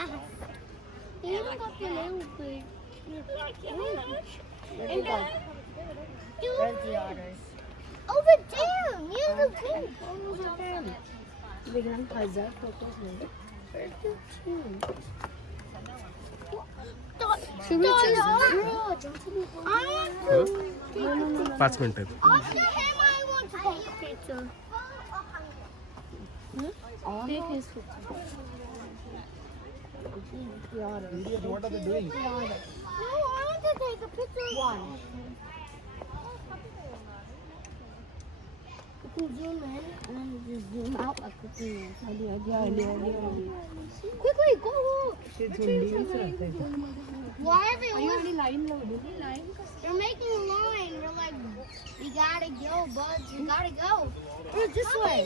They even got the little bird. Where's the otters? Over there, near the pink. Biglang hazard photos maybe. Very cute. Should we just No. 5 मिनिटं. After him, I want to take a picture. take his picture? The otters. What are they doing? No, I want to take a picture. Why? You can zoom in and then just zoom out like quickly. Quickly, go. Why are they always... They're making a line. We're like, we gotta go, buds. We gotta go. This way.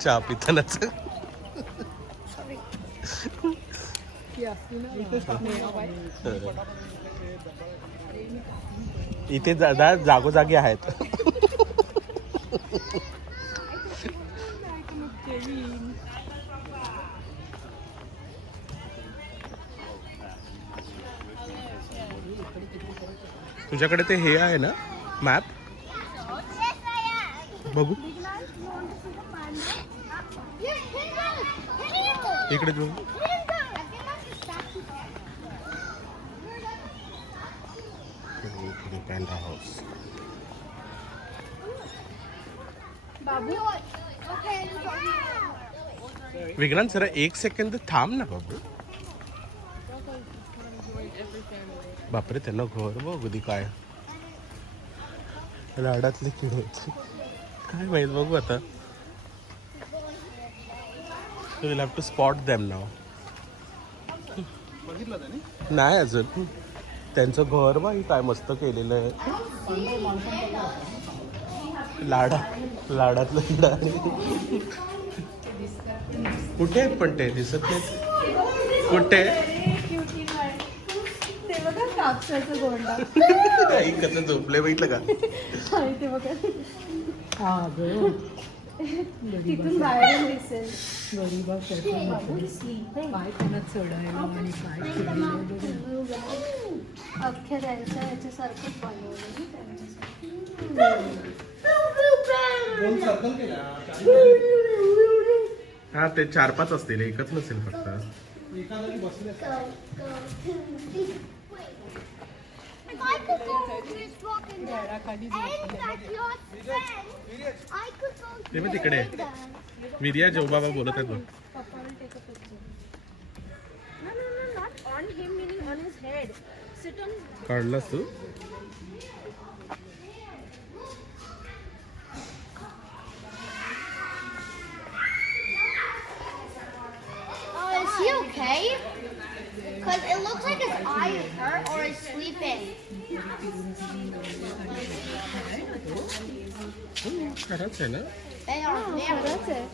चहा पितानाच इथे जागोजागी आहेत. तुझ्याकडे ते हे आहे ना map बघू इकडे बघू. पॅन्डा हाऊस. विक्रांत जरा 1 सेकंद थांब ना बाबू. बापरे त्यांना घर बघू दे काय लाडातले किडे काय माहित बघू आता. You will have to spot them now. नाही अजून त्यांचं घर बघ काय मस्त केलेलं आहे. लाडातलं किडा. कुठे आहेत पण ते दिसत नाहीत कुठे. कसं झोपले बघितलं का. तिथून बाहेर दिसेल. पाय कोणात चढायला आणि पाय अख्ख्या त्यांच्या ह्याच्यासारखंच हा ते 4-5 असतील एकच नसेल फक्त. ते मग तिकडे विर्या जेव बाबा बोलत आहेत बघ. काढलास तू. Is he okay? Because it looks like his eye is hurt or he's sleeping. खरंच आहे ना. They are there.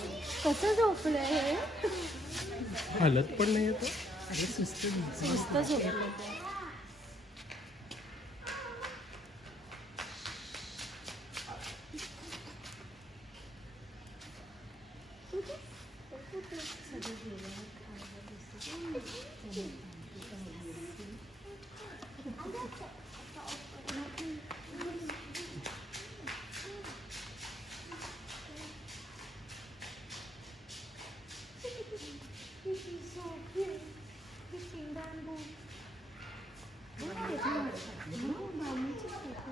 कसं झोपलंय हे. हालत पण नाही येत. सुस्त झोपलं.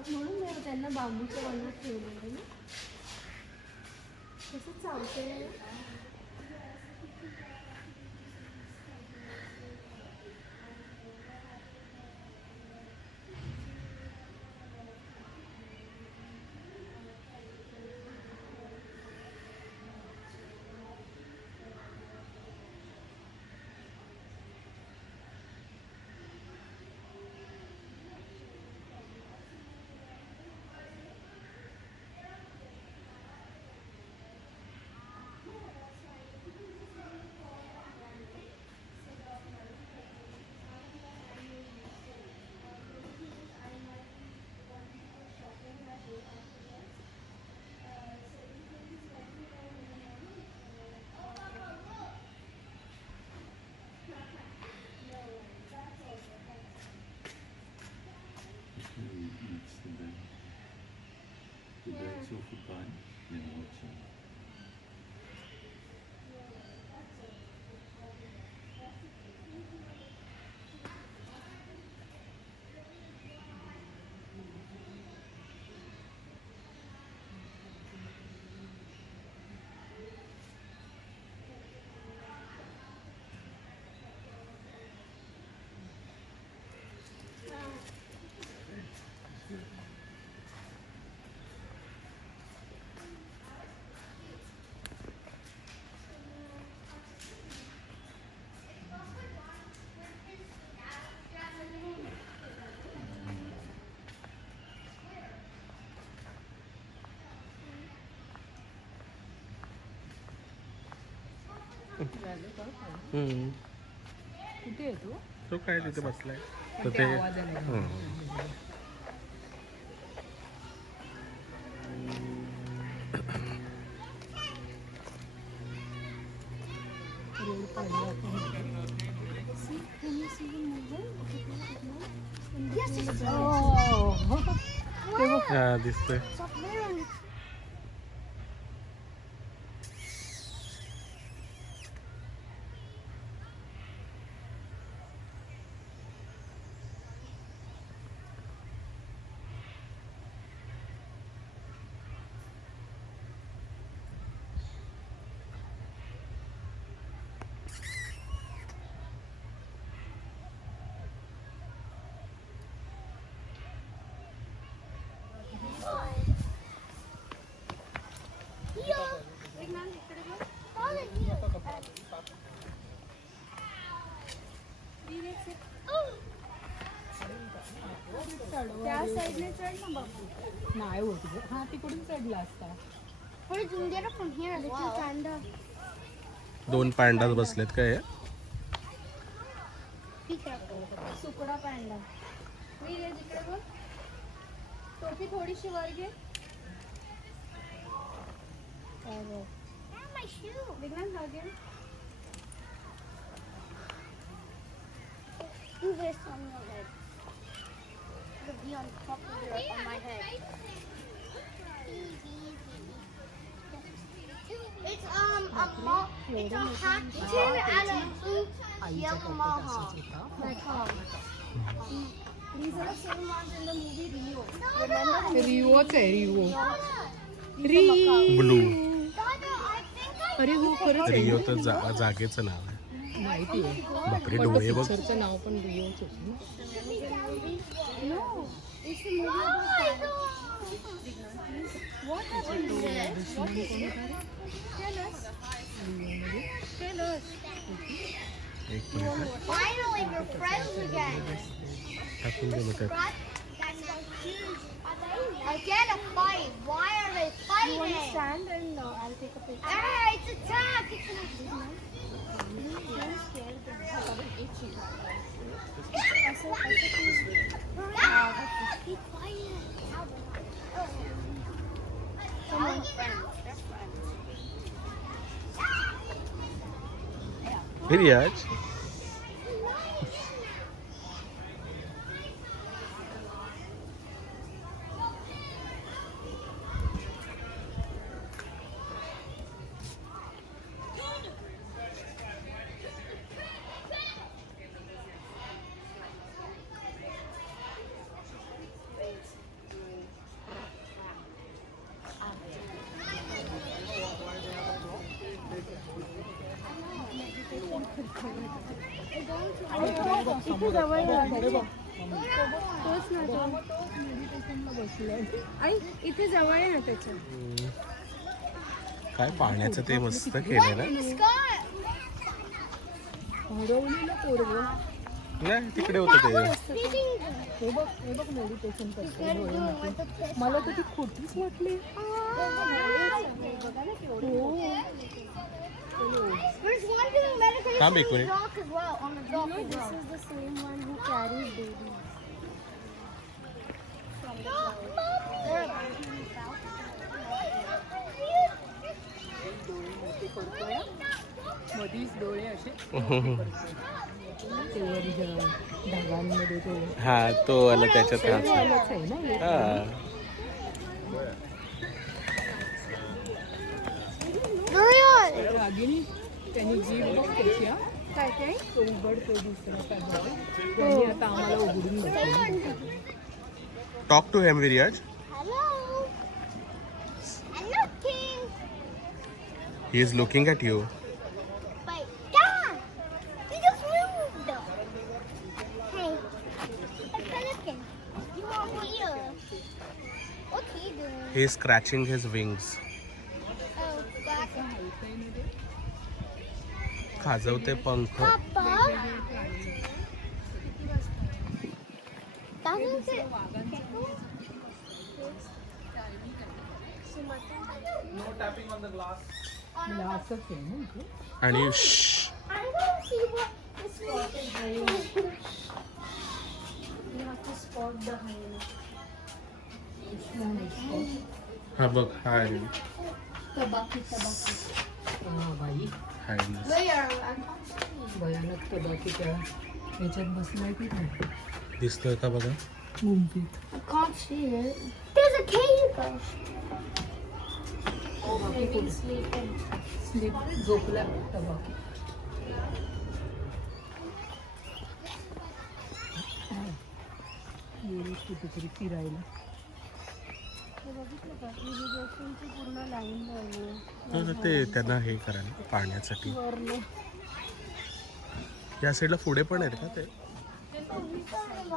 म्हणून त्यांना बांबूच्या वनात ठेवलेलं ना. कसं चालते. कुठे आहे तू? तो काय तिथे बसलाय तर ते ते आवाज आला. Yes, it's हा दिसतोय. up there. त्या साईडने चढ ना बापू. नाही होत ग. हा तिकडून चढला असता. Or you can get it from here as well. Panda. दोन पांडाच बसलेत काय? Be careful. सुकडा पांडा. मी रे तिकडे बघ. टोपी थोडीशी वर घे. Ah, my shoe. विज्ञान हा घे. Do this on your head. It'll be on top of on my head. It's it's a Hackton and a blue yellow mohawk. These are the same ones in the movie Rio. रिओच आहे Rio. Blue. अरे हो खरंच आहे. Rio तर जागेचं नाव आहे. माहिती आहे. बापरे पण डोळे बघ. पिक्चरचं नाव पण रिओच होतं ना. No, it's the movie about What happened to this? What is it? Tell us. Tell us. एक minute Finally, we're friends again. टाकून दे मग त्यात. Again, a fight. Why are they fighting? Stand and I'll take a picture. Hey, it's attack! It's an Be quiet. Come on, friends. They're friends. रियाज इथे जवळ तोच ना तो मेडिटेशनला बसलाय. आई इथे जवळ आहे ना त्याच्या. काय पाण्याचं ते मस्त केलं ना. Scott! हरवलेलं पोरगं. नाही तिकडे होतं ते. हे बघ मेडिटेशन करतो. मला तर ती खोटीच वाटली. There's one doing meditation Come, on the Equity. dock as well. On the dock as well. This is the same one who carries baby. मधीच डोळे असे ढगांमध्ये तो हा तो आला त्याच्यात आलंच आहे ना. हा रागिनी त्यांनी जीभ बघ त्याची हा. काय काय तो उघडतो दुसरा काय बघ. त्यांनी आता आम्हाला उघडून बघतो. Talk to him Viraj. Hello. I'm looking. He is looking at you. Wait, Dad! He just moved! Hey, let's go looking. You want here? What's he doing? He is scratching his wings. Oh, God. खाजवते पंख. Papa? That is it. ग्लासच आहे ना इथे. आणि I'm gonna see what this one is. You have to spot behind. हा बघ हाय Tabaki. हा by hi. Where? I can't see. भयानक तबाकी त्या ह्याच्यात बसलाय की नाही दिसतोय का बघा. मुंबईत. I can't see it. There's a cave. Oh, maybe sleeping. Sleep झोपला तबाकी. गेली कुठेतरी फिरायला. पूर्ण लाईन लावली तर ते त्यांना हे करायला पाण्यासाठी. या साईडला पुढे पण आहेत का ते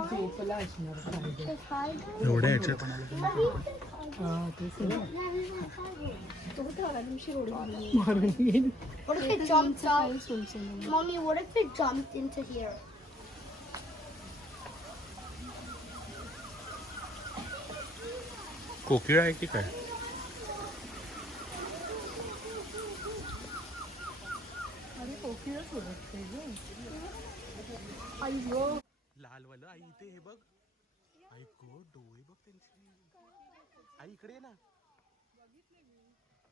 झोपला असणार पाहिजे. एवढ्या ह्याच्यात. हा तेच ना. मारून येईल. What if it jumped out? Mommy, what if it jumped into here? कोकिळ आहे की काय. अरे कोकिळच ओळखते ग. लाल वाला आई इथे हे बघ. आई गो डोळे बघ त्यांची. आई इकडे ये ना.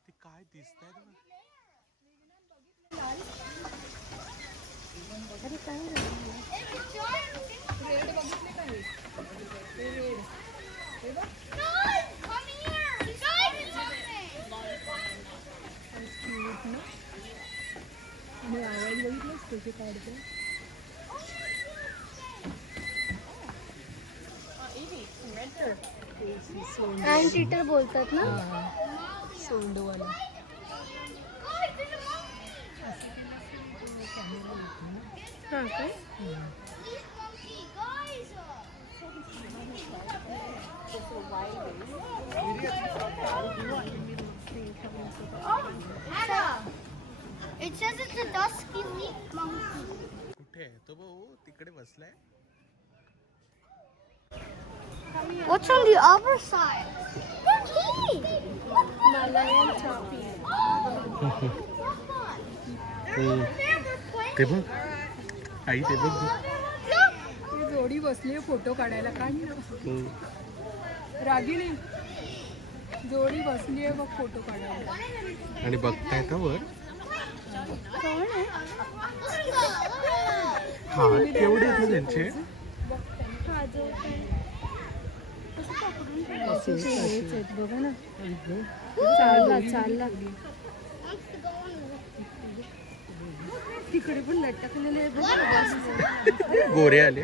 ते काय दिसतंय बघ. अरे काय Guys, come here! Guys, it's open! आणि आवाज बघितलंच कसे काढतो. अँटीटर बोलतात ना. सोंडवाला. Guys, there's a monkey! हा काय This monkey, guys! Oh, Anna! It says it's a dusky leaf monkey. कुठे आहे तो भाऊ. तिकडे बसलाय. What's on the other side? Monkey! Malayan चापी. ते बघ आई ते बघ. ती जोडी बसली फोटो काढायला. काढ ना रागिनी. जोडी बसली आहे बघ फोटो काढायला. आणि बघताय का वर. हा केवढे आहेत ना त्यांचे. हेच आहेत बघा ना. चालला तिकडे पण लटकलेले आहे बघा. गोरे आले.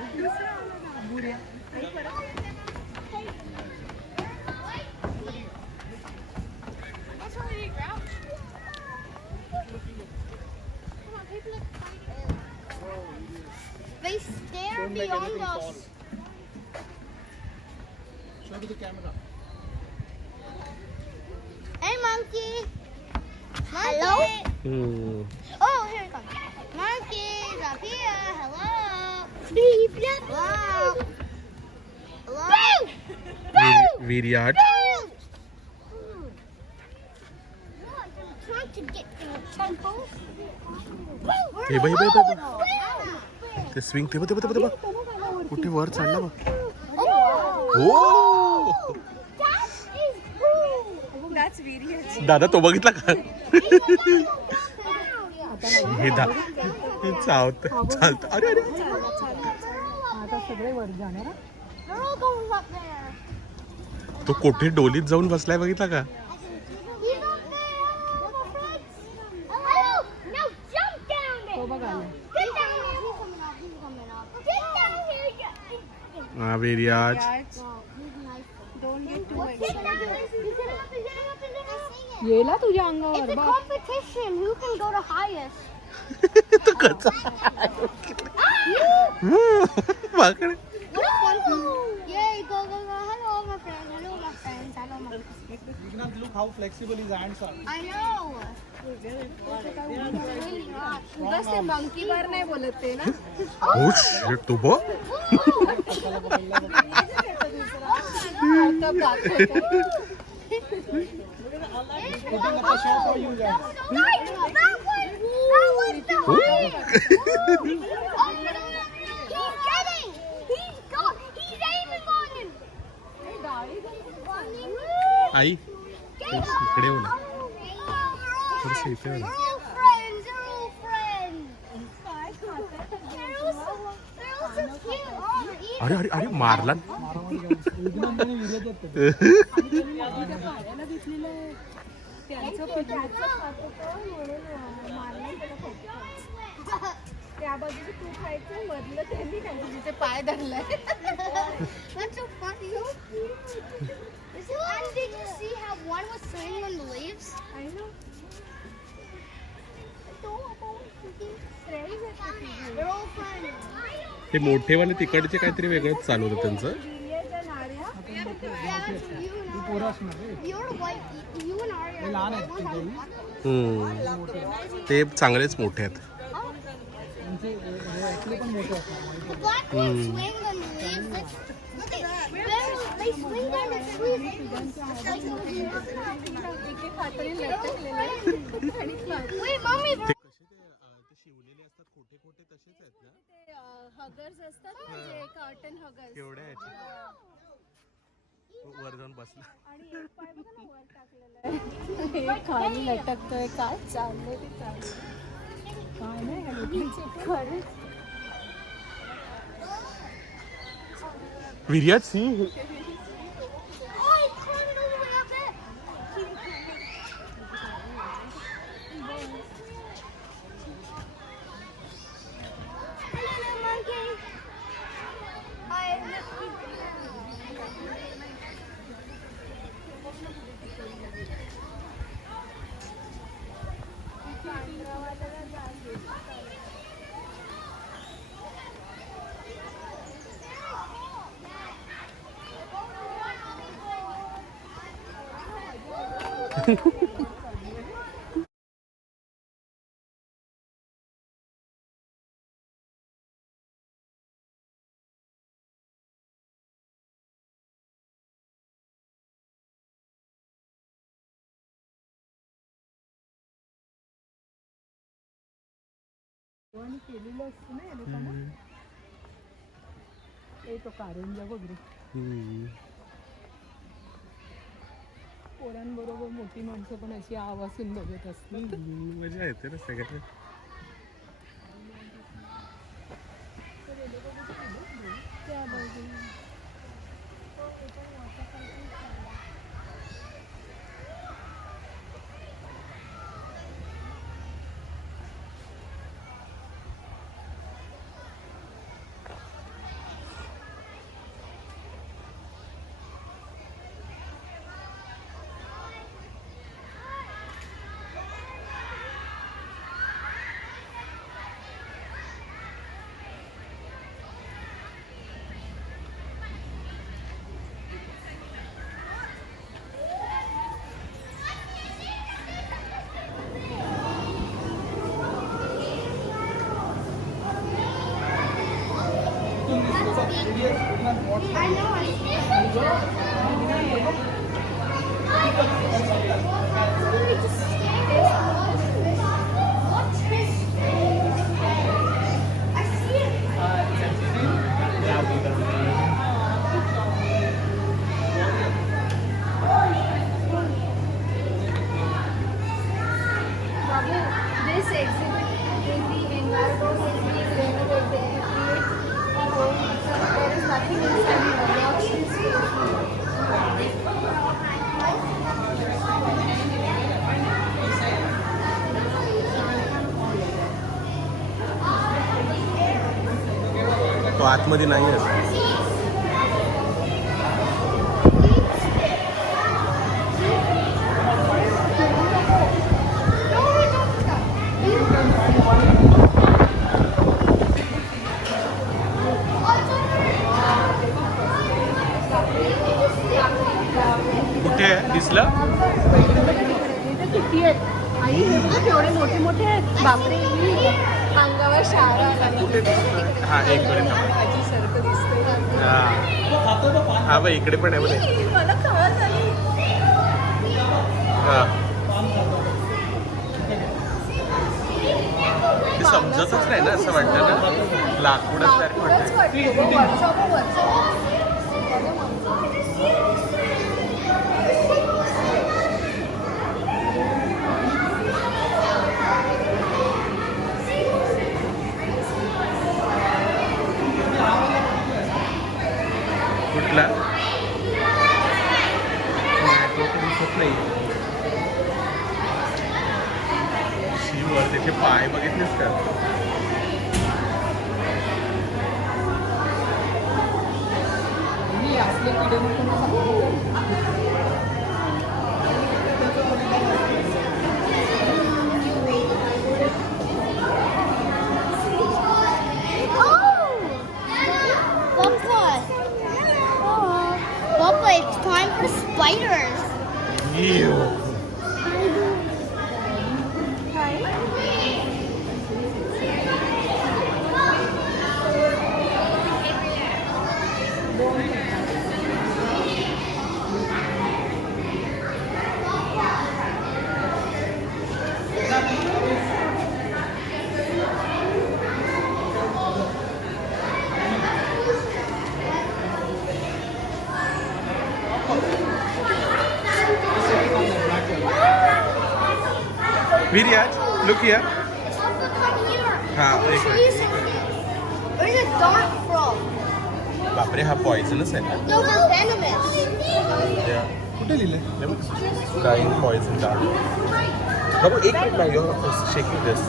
They stare beyond us. Show to the camera. Hey, monkey. Hello? Oh, here it comes. Monkeys up here. Hello. Beep, beep. Hello. Hello. Virat. Trying to get in the temple. हे बघ ते स्विंग. ते बघ कुठे वर चालला बघ. हो दादा तो बघितला का. हे चालत. अरे अरे आता सगळे वर जाणार. तो कोठे डोलीत जाऊन बसलाय बघितला का. He's up there. Riyaj. Don't get too Pick it up, pick it up, pick it up, pick it up. येला तुझ्या अंगावर It's a बघ. competition. Who can go the highest? तो कसा माकडे. What a fun thing. Yay, go, go, go. Hello, my friends. Hello, my friends. Hello, my friends. Look how flexible his hands are. I know. It's really hot. उगाच ते monkey bar नाही बोलत ते ना. Oh shit तू बघ. आता बात होते. Putting up a show for you guys. आई इकडे येऊ ना. थोडंसं इथे येऊ ना. अरे अरे अरे मारला. त्या बाजूचे तू खायचं मधलं त्यांनी खायचं जिथे पाय धरलाय. That's so funny. And did you see how one was swimming on the waves? I know. They're all fun. ते मोठेवाले तिकडचे काहीतरी वेगळंच चालू होतं त्यांचं. Yeah, that's you and I. पोरं असणार रे. You're the white. You and I are लहान the आहेत white ते ones. काही. ते चांगलेच मोठे आहेत. त्यांचे हे आपले पण मोठे असणार. The black ones swing on the waves. Look at they swing on the trees. Wait, mommy. ते कसे ते शिवलेले असतात खोटे खोटे तसेच आहेत ना. हगर्स असतात ना जे कॉटन हगर्स. केवढ्या ह्याचे. वर जाऊन बसला. आणि एक पाय बघा ना वर टाकलेला आहे. खाली लटकतोय काय चाललंय ते चाललंय. काय नाही ह्या लोकांचे खरंच. विर्याज सी. Oh, he's climbing all the way up there. Hello, monkey. Hi. आणि केलेलं असतं ना या लोकांना. ते तो कारंजा वगैरे. पोरांबरोबर मोठी माणसं पण अशी आवासून बघत असतात. मजा येते ना सगळ्यांना. त्या बाजूला I know. This exhibit in the environment is renovated. There is nothing inside. Watch this space. तो आतमध्ये नाही आहे. दिसलं? किती आहेत आई, हे बघ केवढे मोठे मोठे आहेत. बापरे, अंगावर शाळा कुठे दिसतं? हा एक मिनिट सारखं दिसतंय. हा बघ इकडे पण आहे बघ. मला कळत झाली. हा ते समजतच नाही ना, असं वाटतं ना लाकूडच सारखं वाटतं. कुठला शिवर त्याचे पाय बघितलेस का? Papa, it's time for spiders. Ew. Viryaj, look here. Papa, come here. हाँ, I will एक show you something. Where's a dart from? बापरे हा पॉइझनच आहे ना? Those are venomous. कुठे लिहिलंय? Dying poison dart. बाबू एक मिनिट ना, you're shaking this.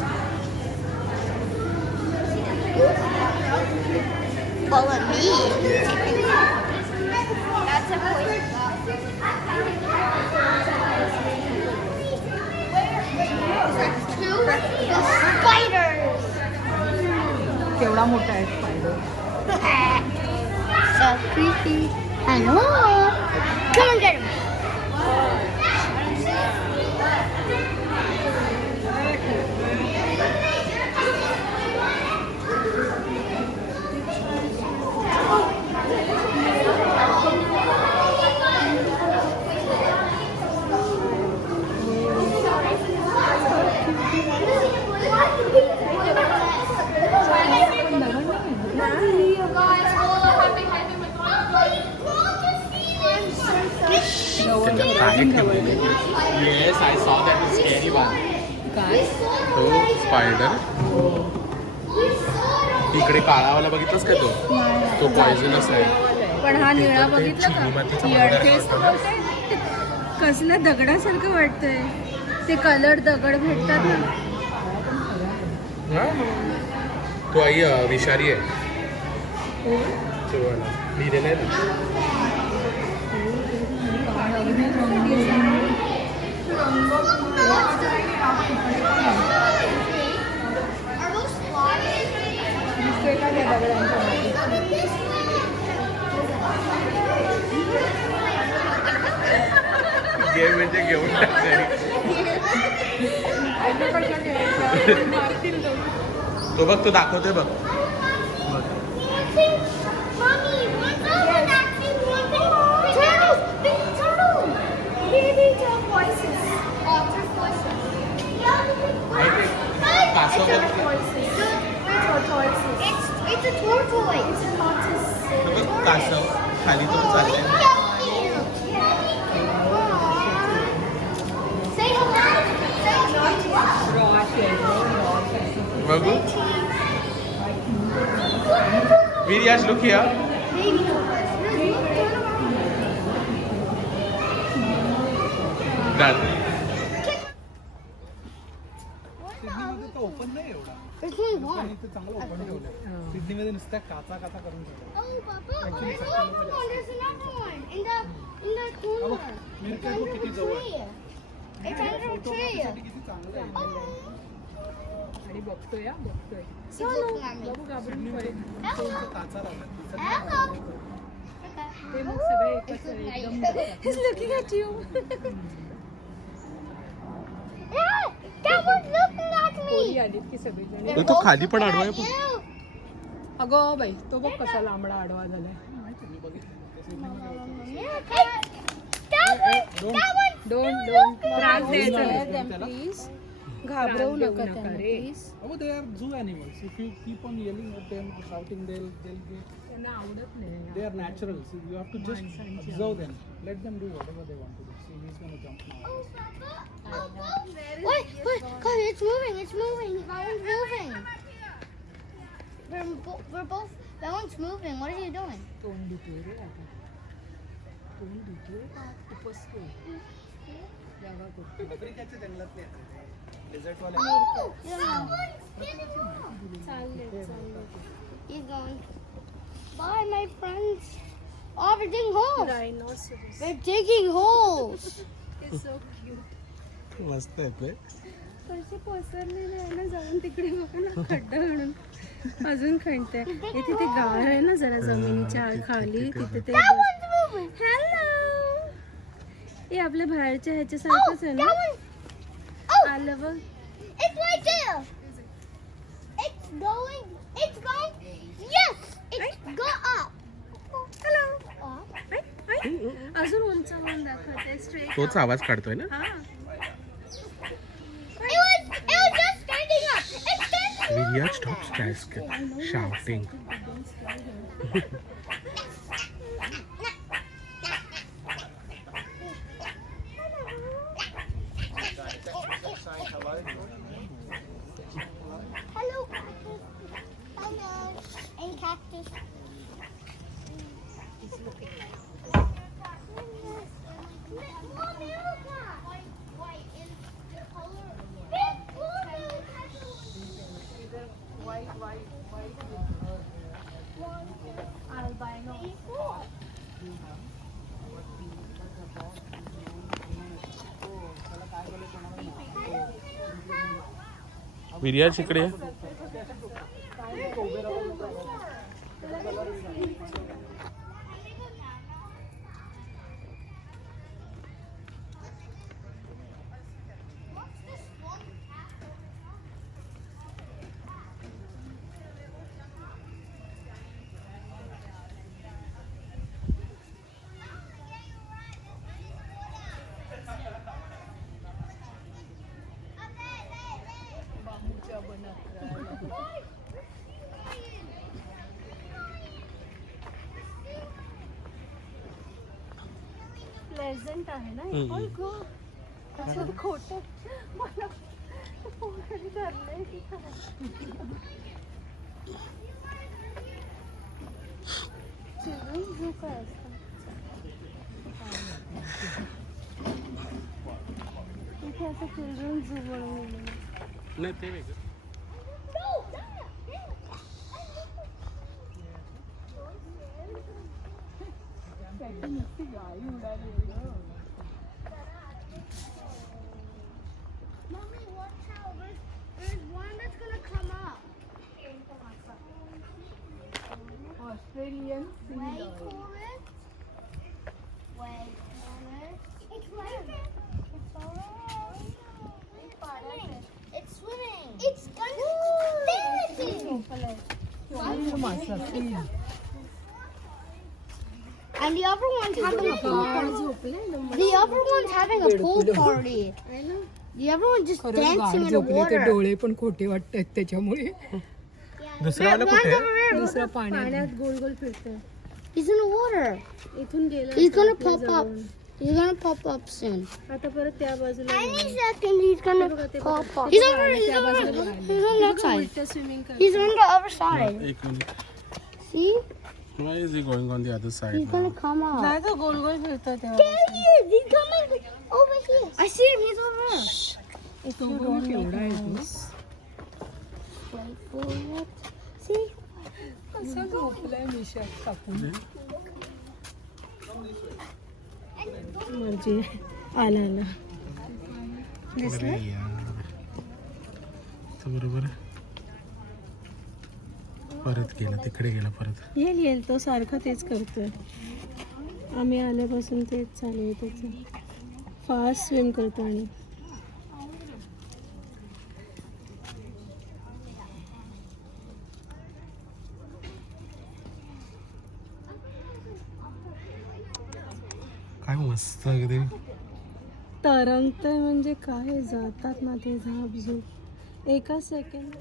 Follow me. That's a poison. Two spiders. केवढा मोठा आहे spider. So creepy. I know. Come and get him. Yes, I saw that scary one. काय? तो spider. इकडे काळावाला बघितलास का तो? तो पॉइझनस आहे. पण हा निळा बघितला चिनीमातीचा का? वगैरे तेच असतो ना. बोलते. कसलं दगडासारखं वाटतंय. ते कलर दगड भेटतात ना. हा? तो आई विषारी आहे. लिहिलेलं आहे ना. Are those flies? गेम म्हणजे घेऊन टाकले. तो बघ, तो दाखवतोय बघ. Mommy, what's up? Turtles! Big turtles! Baby turquoises. Turquoises. कासव बघ. It's a tortoise. It's a tortoise. कासव खाली तो चाललंय. Say hello. Say बघू. Viryaj, look here. baby tortoise. Done. सिडनीमध्ये तो ओपन नाही एवढा. There's only one. इथे चांगलं ओपन ठेवलंय. सिडनीमध्ये नुसत्या काचा करून ठेवलं. Oh, Papa, there's another one. There's another one in the corner. It's under a tree. It's under a tree. किती चांगलं आहे. आणि बघतोय बघतोय. He's looking at me. बघू घाबरून सिडनीमध्ये पडेल. काचा राहतात. Hello. ते मग सगळे एकत्र एकदम He's looking at you. That one's looking at me. पोरी आलीत की सगळेजण तो खाली पण आडवा आहे पण. Ew. अगं बाई तो बघ कसा लांबडा आडवा झालाय डोंट त्रास द्यायचा नाही प्लीज घाबरवू नका त्यांना please Oh, they are zoo animals. If you keep on yelling at them, shouting, they'll get. त्यांना आवडत नाही They are natural. So you have to just observe them. Let them do whatever they want to do. See, he's gonna jump now. Wait, guys, it's moving. That one's moving. We're both. That one's moving. What are you doing? तोंड दुखतोय रे आता तोंड दुखतोय का उपसतोय जागा करतो आफ्रिकेच्या जंगलातले dessert वाले चालले He's going. Bye, my friends. Oh, we're digging holes. Rhinoceros. We're digging holes. It's so cute. मस्त आहेत रे. कसे पसरलेले आहे ना जाऊन तिकडे बघा ना खड्डा घालून अजून खणते इथे ते गाळ आहे ना जरा जमिनीच्या खाली तिथे ते हॅलो हे आपल्या बाहेरच्या ह्याच्यासारखंच आहे ना आलं बघ It's right there. It's going. Yes, it's go up. Hello अजून उंच होऊन दाखवते स्ट्रेट तोच आवाज काढतोय ना. हा It was just standing up. It's standing. Virya, stop shouting. Hello, cactus. Hello, and cactus. विर्या इकडे ये. प्लेझंट आहे ना अच्छा खोटं मला पोकळी धरलंय तिथं चिल्ड्रन झू काय असतं इथे असं चिल्ड्रन झू बनवलेलं नाही ते वेगळं. Mommy, watch out. There's one that's gonna come up. Australian Wait for it. Wait for it. It's swimming. It's swimming. It's gonna. There it is. And the other one's having a pool party. The other one's having a pool party. The other one's just dancing in the water. डोळे पण खोटे वाटतात त्याच्यामुळे दुसरा वाला कुठे आहे? दुसरा पाण्यात गोल गोल फिरतोय He's in the water. इथून गेलं He's gonna pop up. He's gonna pop up soon. आता परत त्या बाजूला Any second, he's gonna pop up. He's on that side. उलट स्विमिंग कर He's on the other side. एक minute. See? Why is he going on the other side He's now? gonna come up. नाही तो गोल गोल फिरतो तेव्हा There he is. He's coming over here. I see him. He's over there. तो बघ केवढा आहे तो Wait for it. See? कसा झोपलाय मिशा कापून मर्जी आला अरे यार. तो बरोबर परत गेला तिकडे गेला परत. येईल तो सारखा तेच करतोय आम्ही आल्यापासून तेच चालू आहे त्याचं. फास्ट स्विम करतो आणि काय मस्त अगदी. तरंगतंय म्हणजे काय, जातात ना ते झापझूप एका सेकंड.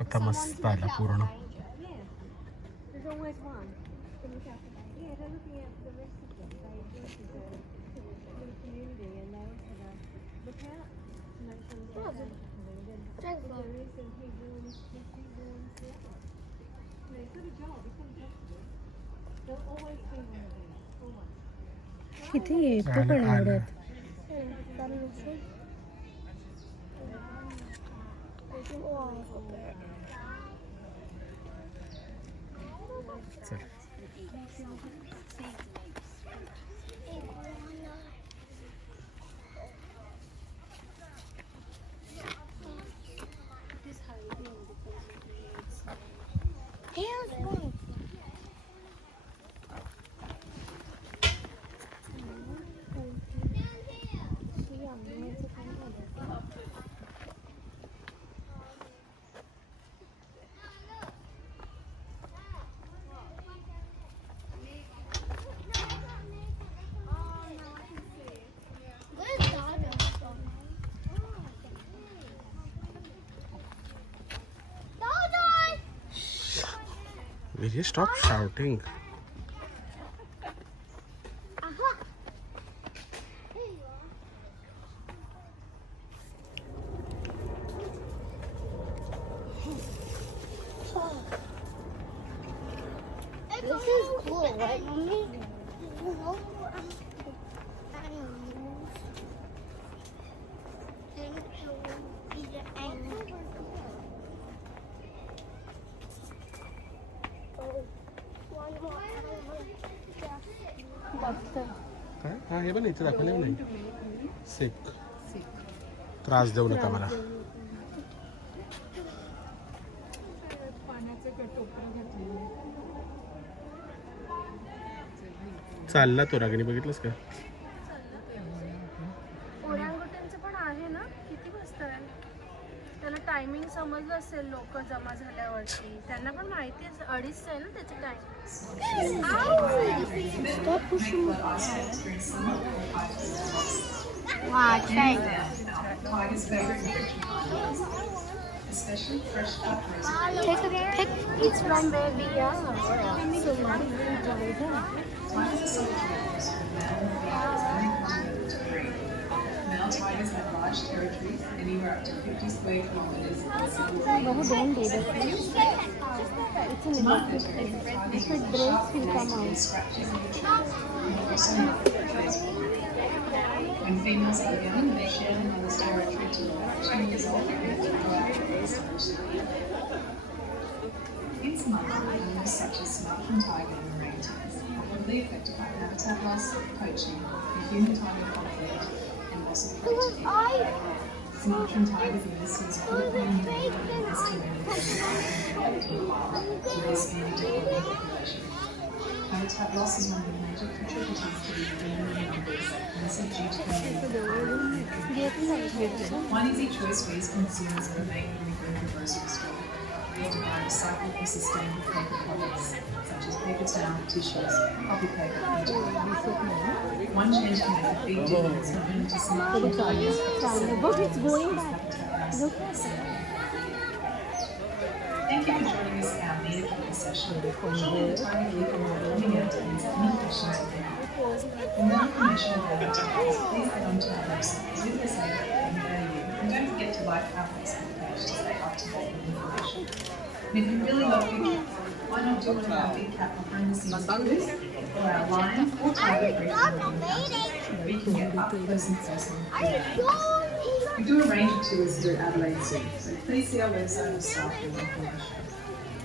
आता मस्त आला पूर्ण. किती येतो पण एवढ्यात. चल. Will you stop shouting? This is cool, right, Mommy? काय? हा हे पण इथे दाखवलं नाही. सेक. त्रास देऊ नका मला. चालला तो रागिनी, बघितलंस का? ओरांगुटनचं पण आहे ना, किती वाजता आहे? त्याला टायमिंग समजलं असेल लोक जमा झाल्यावरती. त्यांना पण माहिती आहे 2:30 आहे ना त्याची time. Stop pushing me. Wow, try. Take a pic. It's from baby. Yeah. So mommy will enjoy that. Male tigers have large territories, anywhere up to 50 square kilometers. Don't do that, please. It's an electric thing. If it breaks, will come out. When females are young, they share the mother's territory till about 2 years old and then go out and establish their In some other animals such as Sumatran tiger and orangutans are heavily affected by habitat loss, poaching, the human-tiger conflict, and loss of protein. Sumatran tigers are listed as Philippine and estimated to this declining population. Habitat loss is one of the major contributors to the dwindling numbers, and this is due to one easy choice for these consumers when making when they go to the grocery store is to buy recycled and sustainable paper products such as paper towel, tissues, copy paper, and toiletries. One change can make a big difference not only to Sumatran tigers but it's going back. Thank you for joining us at our media Q&A session. Shortly, the tiger leader will be coming out to answer any questions you may have. For more information about our tigers, please head on to our website, zoo.sa.gov.au, and don't forget to like our Facebook page to stay up to date with information. And if you really love big cats, why not do one of our big cat behind the scenes tours, or our lion or tiger briefing where you can get up close and personal with animals. We do a range of tours here at Adelaide Zoo, so please see our website for staff and information.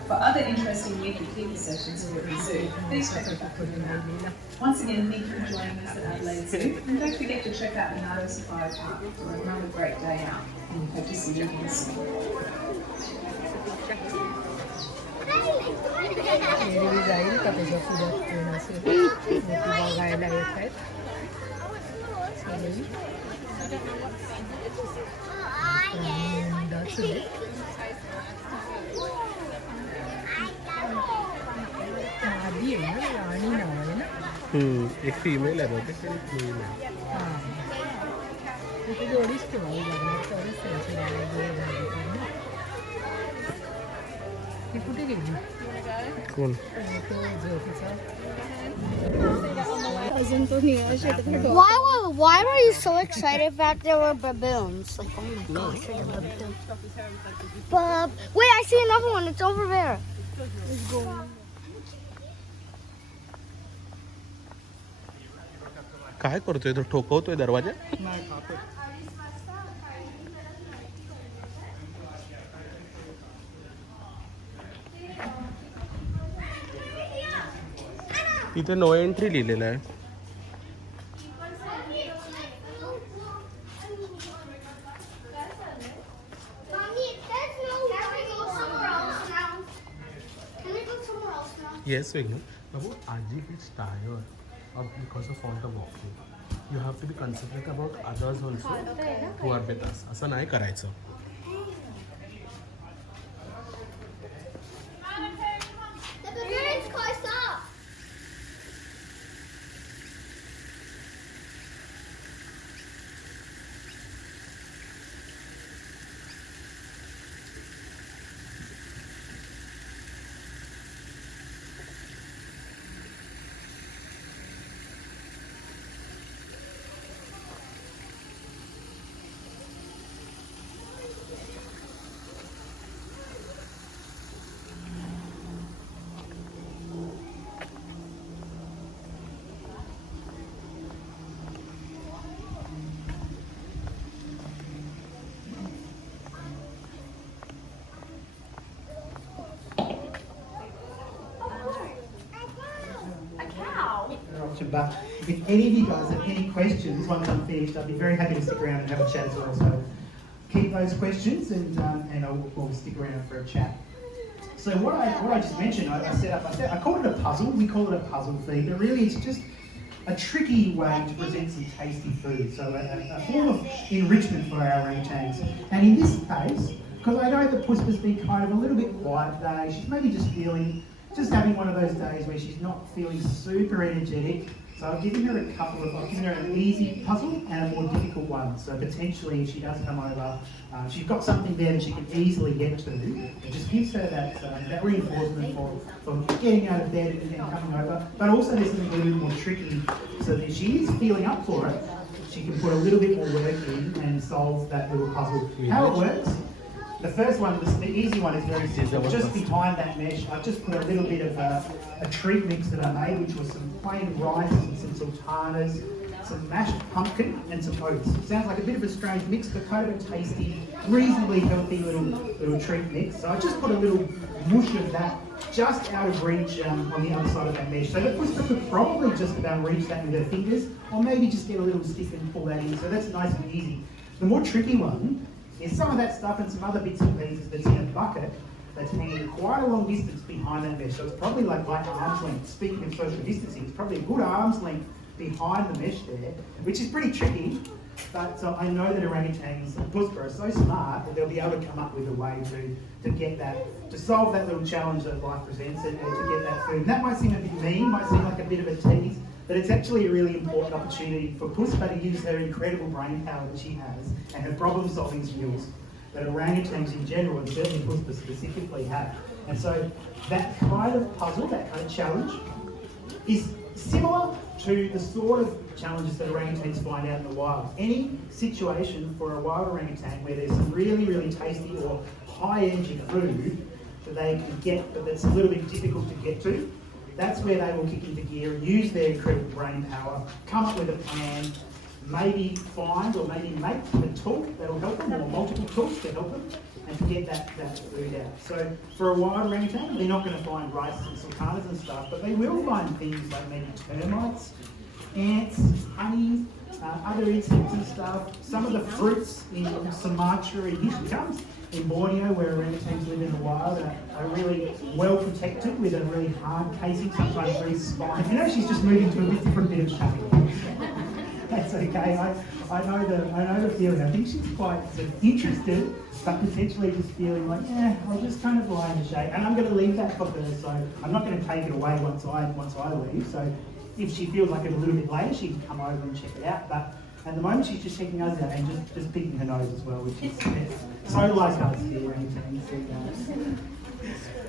For other interesting weekly keeper sessions here at the zoo, please check out the Once again, thank you for joining us at Adelaide Zoo, and don't forget to check out the Narrow Safari Park for another great day out. And hope to see you again soon. मेरी जाईल का त्याच्या पुढे train असेल मोठी बघायला येत आहेत सगळी आधी आहे ना राणी नाव आहे ना एक फीमेल आहे बहुतेक एक मेल आहे. हां तिथे जोडीच ठेवावी लागणार तरच त्यांची राणी जोड झाली पाहिजे. ती कुठे गेली कोण तो झोपीचा अजून तो निळा शेतात Why were you so excited that there were baboons? Like, oh my gosh, there's a baboon. Wait, I see another one. It's over there. Let's go. काय करतोय तो? ठोकवतोय दरवाजा. नाही खातो. इथे नो एंट्री लिहिलेलं आहे. Mommy, it says no. Can we go somewhere else now? Can we go somewhere else now? Yes, Vignu. Babu, Aji gets tired because of all the walking. You have to be considerate about others also who are with us. असं नाही करायचं. The baboon is close up. But if any of you guys have any questions once I'm finished, I'd be very happy to stick around and have a chat as well. So keep those questions and we'll stick around for a chat. So what I just mentioned, I called it a puzzle. We call it a puzzle feed, but really it's just a tricky way to present some tasty food. So a form of enrichment for our orangutans. And in this case, because I know that Puspa's been kind of a little bit quiet today, she's maybe just having one of those days where she's not feeling super energetic. So I've given her I've given her an easy puzzle and a more difficult one. So potentially if she does come over, she's got something there that she can easily get to. It just gives her that reinforcement for getting out of bed and coming over. But also there's something a little more tricky, so that if she is feeling up for it, she can put a little bit more work in and solve that little puzzle. How it works? The first one, the easy one, is very simple. Just behind that mesh, I've just put a little bit of a treat mix that I made, which was some plain rice and some sultanas, some mashed pumpkin and some oats. Sounds like a bit of a strange mix, but kind of a tasty, reasonably healthy little treat mix. So I just put a little mush of that just out of reach on the other side of that mesh. So that Puspa could probably just about reach that with her fingers, or maybe just get a little stick and pull that in. So that's nice and easy. The more tricky one is some of that stuff and some other bits and pieces that's in a bucket that's hanging quite a long distance behind that mesh. So it's probably like arm's length. Speaking of social distancing, it's probably a good arm's length behind the mesh there, which is pretty tricky. But so I know that orangutans and Puspa are so smart that they'll be able to come up with a way to get that, to solve that little challenge that life presents and to get that food. And that might seem a bit mean, might seem like a bit of a tease, but it's actually a really important opportunity for Puspa to use her incredible brain power that she has and her problem-solving skills that orangutans in general, and certainly Puspa specifically, have. And so that kind of puzzle, that kind of challenge, is similar to the sort of challenges that orangutans find out in the wild. Any situation for a wild orangutan where there's some really, really tasty or high-energy food that they can get, but that's a little bit difficult to get to, that's where they will kick into gear and use their incredible brain power, come up with a plan, maybe find or maybe make a tool that'll help them, or multiple tools to help them, and to get that food out. So for a wild orangutan, they're not going to find rice and sultanas and stuff, but they will find things like maybe termites, ants, honey, other insects and stuff. Some of the fruits in Sumatra and Hishikams in Borneo, where orangutans live in the wild, are really well protected with a really hard casing, sometimes very spiny. You know, she's just moving to a bit different bit of shape. That's okay. I know the feeling. I think she's quite sort of interested, but potentially just feeling like, yeah, I'll just kind of lie in the shade. And I'm going to leave that for her, so I'm not going to take it away once I leave. So if she feels like it a little bit later, she can come over and check it out. But at the moment, she's just checking us out and just picking her nose as well, which is so like us here.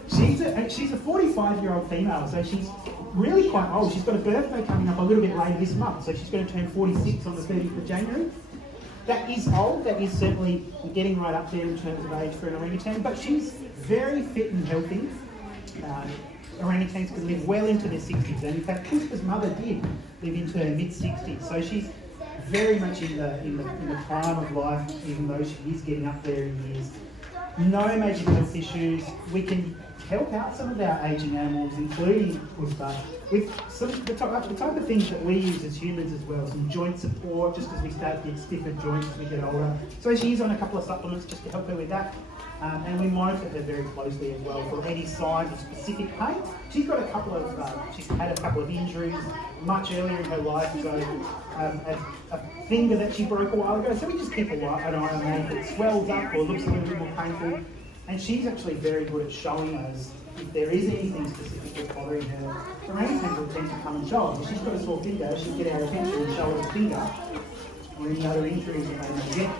She's a 45-year-old female, so she's really quite old. She's got a birthday coming up a little bit later this month, so she's going to turn 46 on the 30th of January. That is old. That is certainly getting right up there in terms of age for an orangutan, but she's very fit and healthy. Orangutans can live well into their 60s, and in fact, Puspa's mother did live into her mid-60s, so she's very much in the prime of life, even though she is getting up there in years. No major health issues. We can help out some of our aging animals, including Puspa, with the type of things that we use as humans as well. Some joint support, just as we start to get stiffer joints as we get older. So she's on a couple of supplements just to help her with that. And we monitor her very closely as well for any signs of specific pain. She's got she's had a couple of injuries much earlier in her life, so a finger that she broke a while ago. So we just keep an eye on that. If it swells up or looks a little bit more painful. And she's actually very good at showing us if there is anything specific that's bothering her. Orangutans will tend to come and show us. If she's got a sore finger, she'll get our attention and show us the finger or any other injuries that they may get.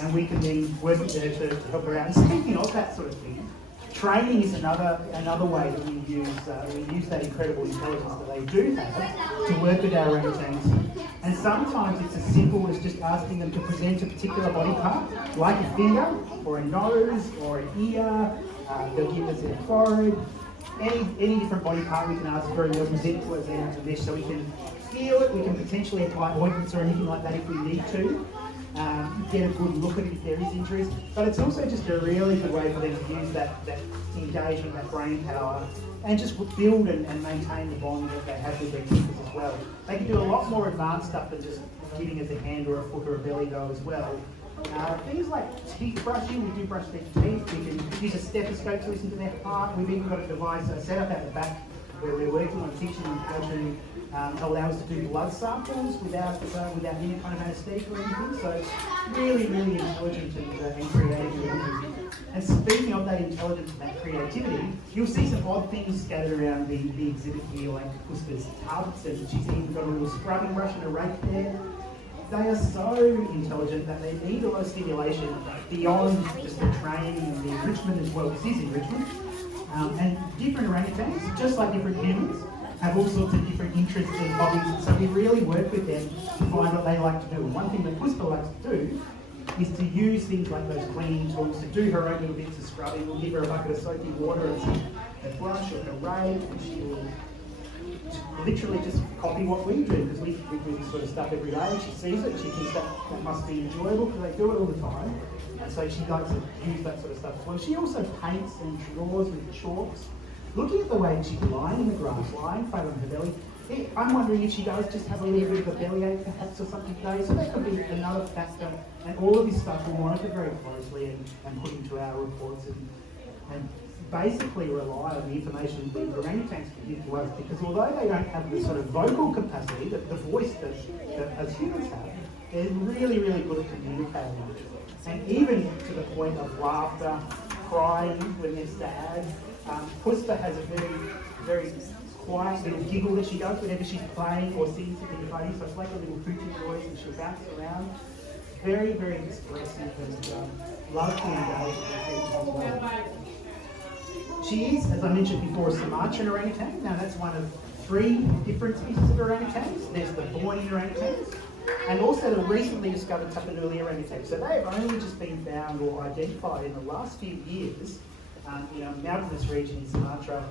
And we can then work with her to help her out. And speaking of that sort of thing, training is another way that we use that incredible intelligence that they do have to work with our orangutans. And sometimes it's as simple as just asking them to present a particular body part, like a finger, or a nose, or an ear. They'll give us their forehead. Any different body part we can ask for, and they'll present to us out of this, so we can feel it. We can potentially apply ointments or anything like that if we need to. Get a good look at it if there is injuries, but it's also just a really good way for them to use that engagement, that brain power, and just build and maintain the bond that they have with their keepers as well. They can do a lot more advanced stuff than just giving us a hand or a foot or a belly go as well. Things like teeth brushing, we do brush their teeth, we can use a stethoscope to listen to their heart. We've even got a device set up at the back where we're working on teaching them how to allow us to do blood samples without any kind of anaesthetic or anything. So really, really intelligent and creative. And speaking of that intelligence and that creativity, you'll see some odd things scattered around the exhibit here, like Puspa's tubs, and she's even got a little scrubbing brush and a rake there. They are so intelligent that they need a lot of stimulation beyond just the training and the enrichment as well. This is enrichment. And different orangutans, just like different humans, have all sorts of different interests and hobbies, and so we really work with them to find what they like to do. And one thing that Puspa likes to do is to use things like those cleaning tools to do her own little bits of scrubbing. We'll give her a bucket of soapy water and a brush or a rake, and she will literally just copy what we do, because we do this sort of stuff every day. She sees it, she thinks that must be enjoyable because they do it all the time. And so she likes to use that sort of stuff as well. She also paints and draws with chalks. Looking at the way she's lying in the grass, lying flat on her belly, I'm wondering if she does just have a little bit of a bellyache perhaps or something today. So that could be another factor. And all of this stuff we monitor very closely and put into our reports and basically rely on the information the orangutans can give to us, because although they don't have the sort of vocal capacity, the voice that as humans have, they're really, really good at communicating. And even to the point of laughter, crying when they're sad. Puspa has a very, very quiet little giggle that she does whenever she's playing or sings to anybody. So it's like a little hooting voice, and she'll bounce around. Very, very expressive and loves to engage with her people as well. She is, as I mentioned before, a Sumatran orangutan. Now that's one of 3 different species of orangutans. There's the Borneo orangutans, and also the recently discovered Tapanuli orangutans. So they've only just been found or identified in the last few years in a mountainous region in Sumatra,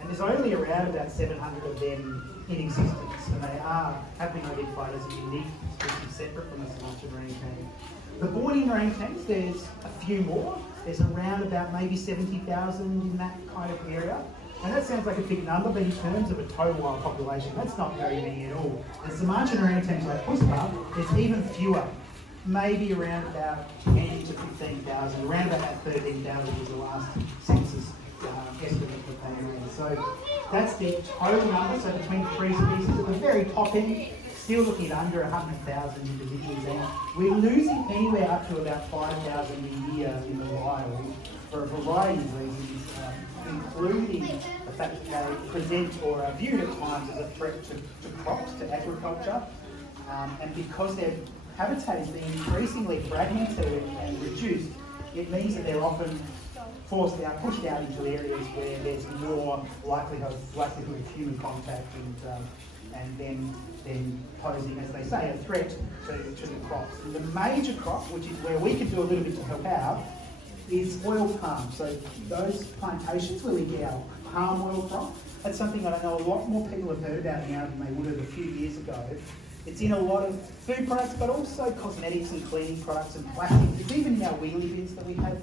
and there's only around about 700 of them in existence, and they have been identified as a unique species separate from the Sumatran orangutan. The Borneo orangutans, there's a few more, There's around about maybe 70,000 in that kind of area. And that sounds like a big number, but in terms of a total wild population, that's not very many at all. The Sumatran orangutans like Puspa, there's even fewer. Maybe around about 10 to 15,000, around about that 13,000 was the last census estimate that they made. So that's their total number, so between three species at the very top end, still looking at under 100,000 individuals, and we're losing anywhere up to about 5,000 a year in the wild for a variety of reasons, including the fact that they present or are viewed at times as a threat to crops, to agriculture, and because their habitat is being increasingly fragmented and reduced, it means that they're often forced out, pushed out into areas where there's more likelihood of human contact and then posing, as they say, a threat to the crops. And the major crop, which is where we can do a little bit to help out, is oil palm. So those plantations where we get our palm oil from, that's something that I know a lot more people have heard about now than they would have a few years ago. It's in a lot of food products, but also cosmetics and cleaning products and plastics. It's even in our wheelie bins that we have.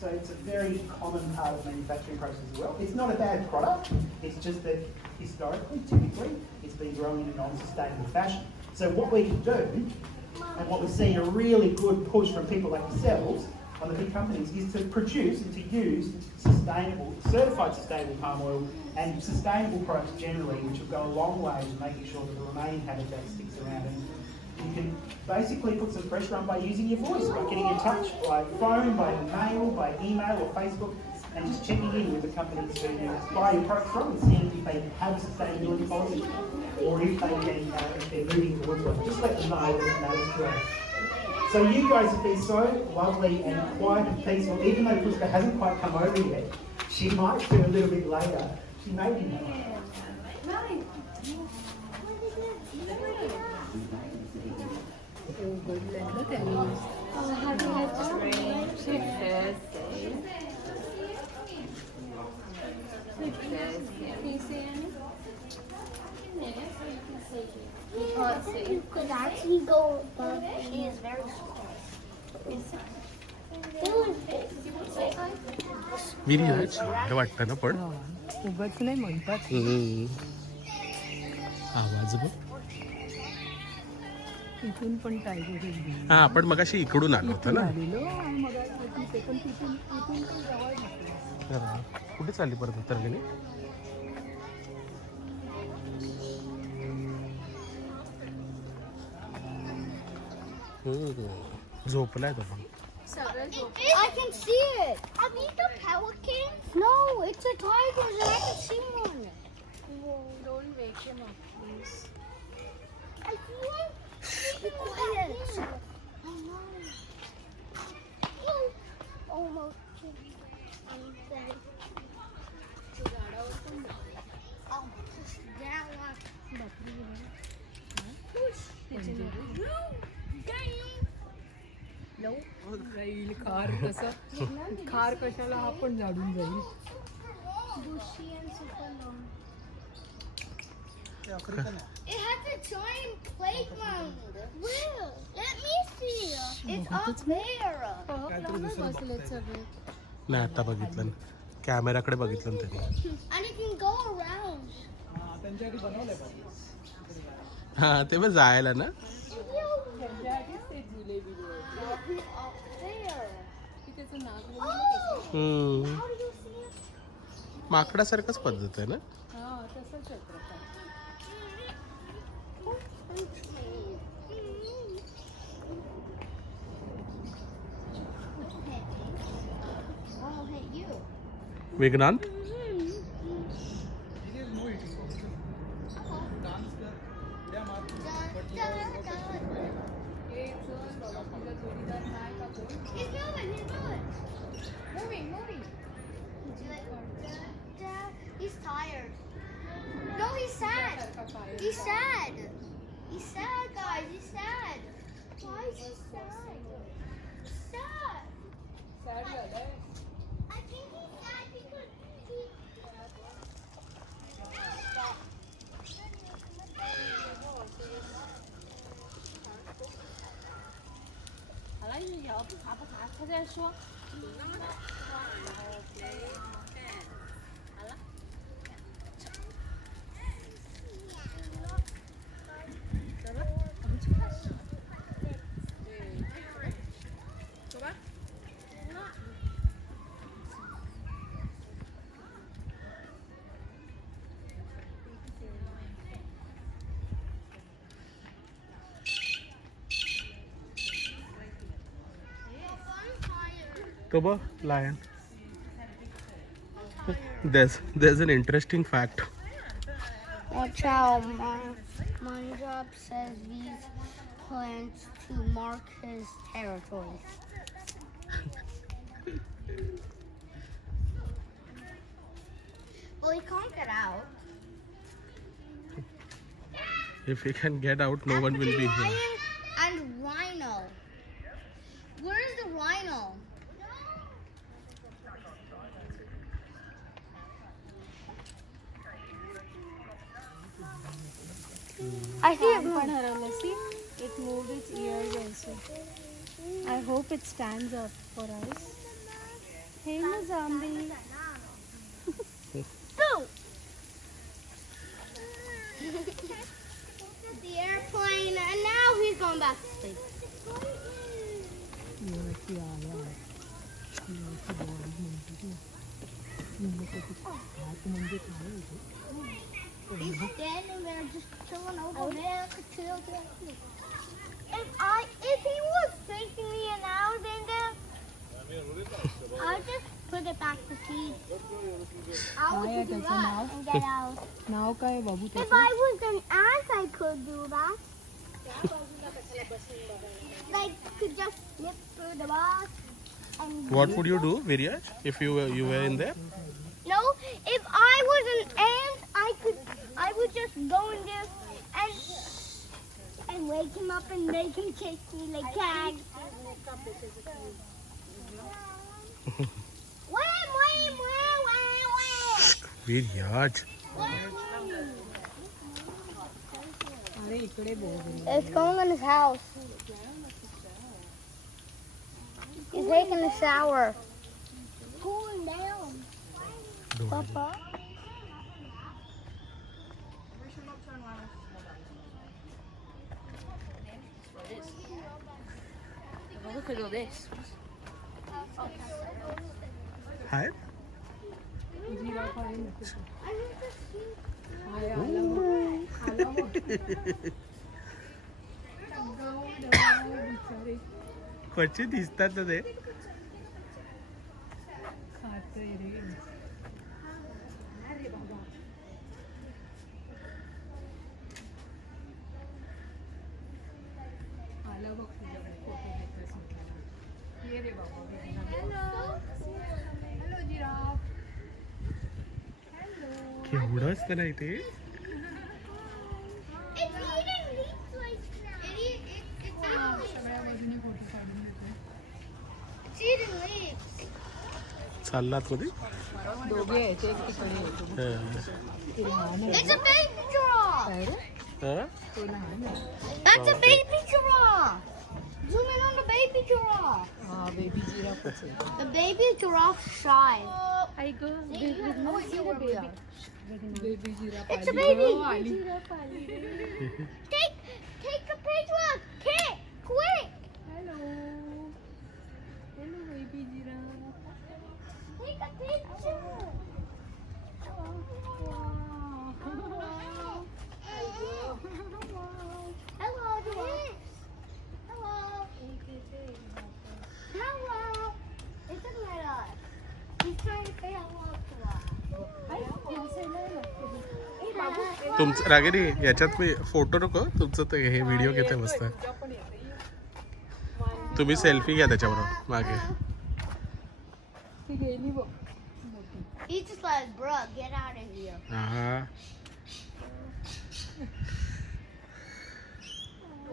So it's a very common part of the manufacturing process as well. It's not a bad product, it's just that historically, typically, it's been grown in a non-sustainable fashion. So what we can do, and what we're seeing a really good push from people like yourselves on the big companies, is to produce and to use sustainable, certified sustainable palm oil and sustainable products generally, which will go a long way to making sure that the remaining habitat sticks around. And you can basically put some pressure on by using your voice, by getting in touch by phone, by mail, by email or Facebook, and just checking in with the companies who you buy your product from and seeing if they have a sustainability policy or if they can, if they're moving towards one. Just let them know that it matters to us. So you guys have been so lovely and quiet and peaceful. Even though Pushka hasn't quite come over yet, she might do a little bit later. She may be now. Oh, good. Look at you. Oh, happy birthday. Can you say anything? You could actually go above. She is very small. विहिरी छान वाटतं ना पण उगाच नाही म्हणतात. आवाज बघ. इथून पण टायगर हा आपण मगाशी इकडून आलो होतो ना. आलेलो आणि मग ते पण तिथून पण जवळ दिसलं. कुठे चालली परत उतरलेली. झोपलाय तो पण. I can see it. Are these the pelicans? No, it's a tiger and I can see one. Whoa, don't wake him up, please. I see one. Be quiet. I know. Almost. Oh, just that one. Push. जाईल खार कसं खार कशाला हा पण झाडून जाईल. Bushy and super long. It has a giant playground. Where? Let me see. It's up there. बसलेत सगळे. नाही आता बघितलं ना. कॅमेराकडे बघितलं ना त्यांनी. And it can go around. त्यांच्यासाठी बनवलंय बघ. हा ते पण जायला ना. Up there. त्याचं नाक How do you see it? माकडासारखंच पद्धत आहे ना. हा तसंच आहे प्रकार. Oh, hey, you. विज्ञान He's moving. He's tired. No, he's sad. He's sad. He's sad, guys. He's sad. Why is he sad? Sad. I think he's sad because he. Toba, lion. There's an interesting fact. Watch out, Manjab says these plants to mark his territory. Well, he can't get out. If he can get out, no one will be here. Lion and rhino. Where's the rhino? I see it. पण हरवलं. See, it moved its ears also. I hope it stands up for us. Hey, no zombie. Boo! The airplane, and now he's going back to sleep. He's standing there just chilling over there. If he was facing me and I was in there, I'll just put it back to sleep. I would do that and get out. नाव काय बाबू If I was an ant, I could do that. Like, could just slip through the box. And What would you do, Viraj, if you were in there? no, if I was an ant, I would just go in there and wake him up and make him kiss me like tag. Wham! Viraj. अरे इकडे बोल. It's going in his house. He's taking a shower. Cooling down. Papa. Look at all this. Hi. कसे दिसतात ना ते. केवढं असतं ना इथे. It's eating leaves like it's eating leaves. चाललात मध्ये. दोघे आहेत एक तिकडे येतो. It's a baby giraffe. हा? तो लहान आहे. That's a baby giraffe. Zoom in on the baby giraffe. हा बेबी जिराफच आहे. The baby giraffe's shy. आई ग baby giraffe It's a baby. आली. Take a picture. Quick. Hello hello baby giraffe. Take a picture. Hello, Denise. Hello. Hello. It's looking at us. He's trying to say hello to us. तुमचं रागिनी याच्यात मी photo नको. तुमचं ते हे video घेते मस्त. तुम्ही selfie घ्या त्याच्याबरोबर मागे. ती गेली बघ. He's just like, bruh, get out of here. हा.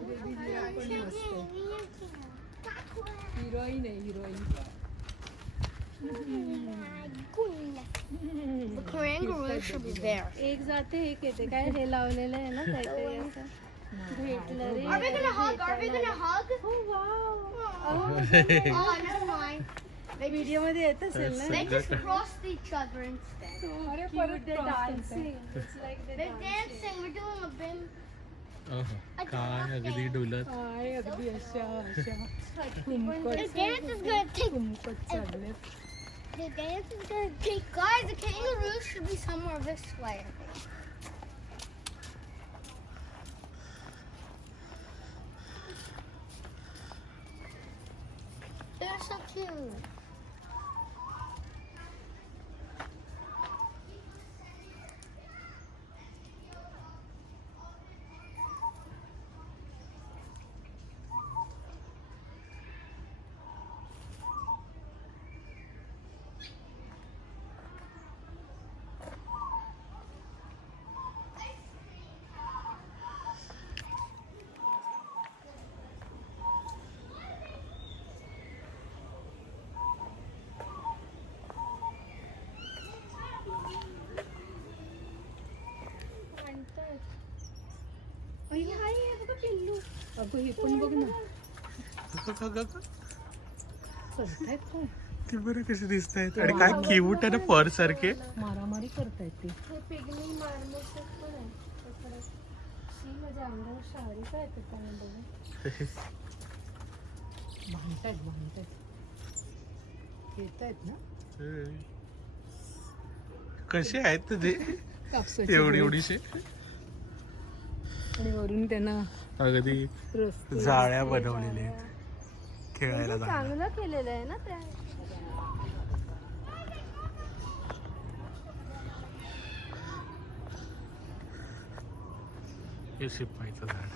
बेबी जिराफ पण मस्त. हिरोईन आहे heroine. The kangaroo should be there. एक जाते एक येते. काय हे लावलेलं आहे ना काहीतरी असं. भेटलं रे. Are we gonna hug? Oh, wow. Oh, never mind. Video मध्ये येत असेल ना. They just crossed each other instead. अरे परत dancing. It's like They're dancing. We're doing a bim. काय अगदी डुलत. काय अगदी अशा The dance is gonna take. कुंकट चाललेत. The dance is gonna take. Guys, the kangaroo should be somewhere this way. They're so cute. अगं हे पण बघ ना. ती बरं कशी दिसत आहेत आणि काय क्यूट आहे ना पर सारखे. मारामारी करतायत ते. हे पिगमी मारण्याचं पण आहे. माझ्या अंगावर शाळी काय येते भांडतायत येत आहेत ना. कसे आहेत ते कापसाचे एवढीशे. आणि वरून त्यांना अगदी रस्ते जाळ्या बनवलेल्या आहेत खेळायला जायला. चांगलं केलेलं आहे ना त्या. हे शिपाईचं झाड.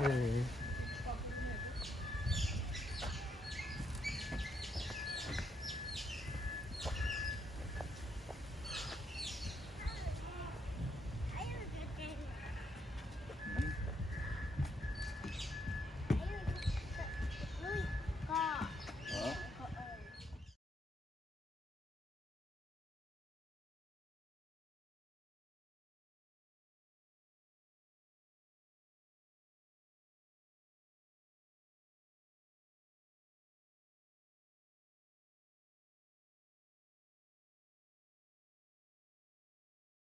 आहे.